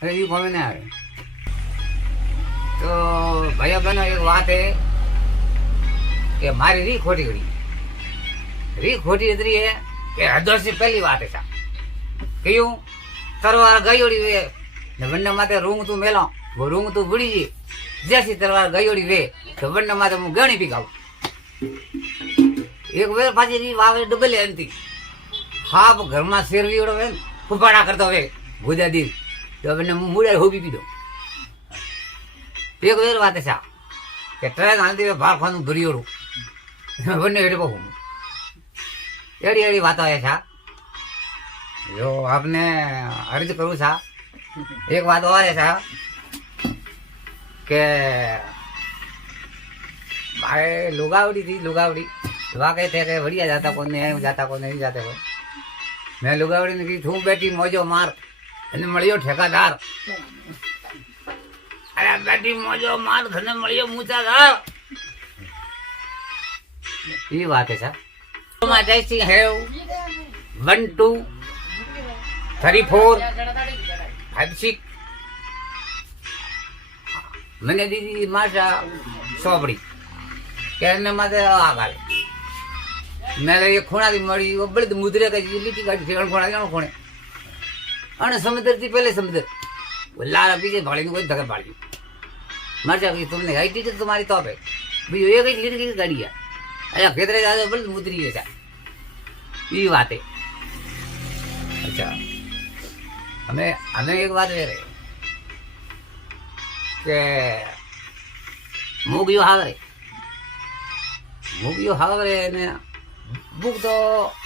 અરે એ ગમે ના આવે તો ભાઈઓ બહેનો એક વાત એ કે મારી રી ખોટી હતી એ કે હદોથી પહેલી વાત છે કયું તરવાર ગયોડી વે ને બંને માથે રૂંગ તું મેલો રૂંગ તું ભૂડી જઈ જેસી તરવાર ગયોડી વે તો બંને માથે હું ગણી પીગાવું એક વેર પાછી રી વાવે ડબલ એનથી હાપ ઘરમાં શેરવી ઓળો ને ફૂફાડા કરતો હવે ભૂજા દી તો બંને હું મૂળે હોબી પીધો એક વેર વાત છે કે ટ્રેન હાલતી ભાર ખાનું ભર્યોડું બંને હેઠે બહુ એડી એડી વાતો આવે છે જો આપને અરજ કરું છા એક વાત આવે છે કે મારે લુગાવડી વા કહે थे કે बढ़िया जाता को नहीं जाते को मैं લુગાવડી ને કીધું તું બેટી મોજો માર અને મળ્યો ઠેકાદાર અરે બેટી મોજો માર તને મળ્યો મૂચાદાર એ વાત છે my tasting have 1 2 3 4 5 6 મને દીધી માસા સોપડી કે એને માથે આગળ મેં એ ખૂણાથી મળી બળી મુદ્રે કઈ લીટી કાઢી ખૂણે અને સમુદ્રથી પહેલે સમુદ્ર લારા બીજે ભાળીને કોઈ ધકે ભાળ્યું મારચા કહી તમને હાઈટી છે તમારી તો આપે બીજું એ કઈ લીટી કઈ કાઢી અહીંયા ખેતરે જાય બળી મુદ્રી છે એ વાતે અચ્છા અમે એક વાત એ રહી કે મૂગીઓ હાવરે ને બુક તો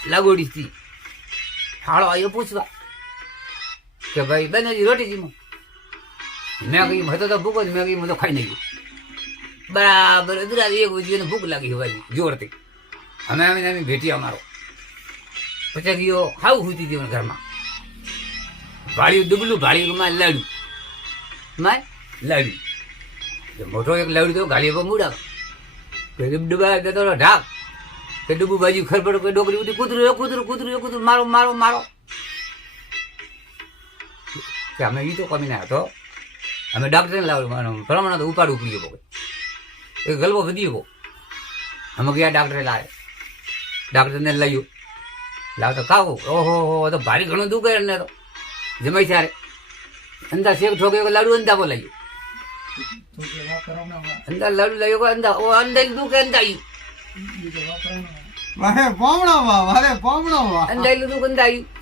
લાગોડી હતી ફાળો આવ્યો પૂછવા કે ભાઈ બનેજી રોટી જી મેં કહ્યું હતો તો ભૂખ જ મેં કહ્યું તો ખાઈ નહીં બરાબર અધરાવી એક ઉજવીને ભૂખ લાગી હોવાથી જોરથી અમે ભેટી અમારો પછી ગયો ખાવું ખૂતી હતી ઘરમાં ભાળ્યું ડૂબલું ભાળ્યું લાડ્યું મોટો એક લાડ્યું તો ગાડી પર મૂડા ડૂબા દેતો ઢાક કે ડૂબું બાજુ ખરબડ કે ડોકરી ઉઠી કૂતરું મારો કે અમે એ તો કમી ના હતો અમે ડાક્ટરને લાવ્યું ભલામણ તો ઉપાડ ઉપડી ગયો એ ગલબો વધી ગયો અમે ગયા ડાક્ટરે લાવે ડાક્ટરને લાવ્યું લાવ તો ખાવું ઓહો તો ભારી ઘણું દુખે ને તો જમાઈ ત્યારે અંદા શેક ઠોકે લાડુ અંદા બોલાયું અંદા લાડુ લાવ્યો અંદા ઓ અંદા દુખે અંદા વાહે પોમણો વા વારે પોમણો વા અંદા દુખ અંદા આવ્યું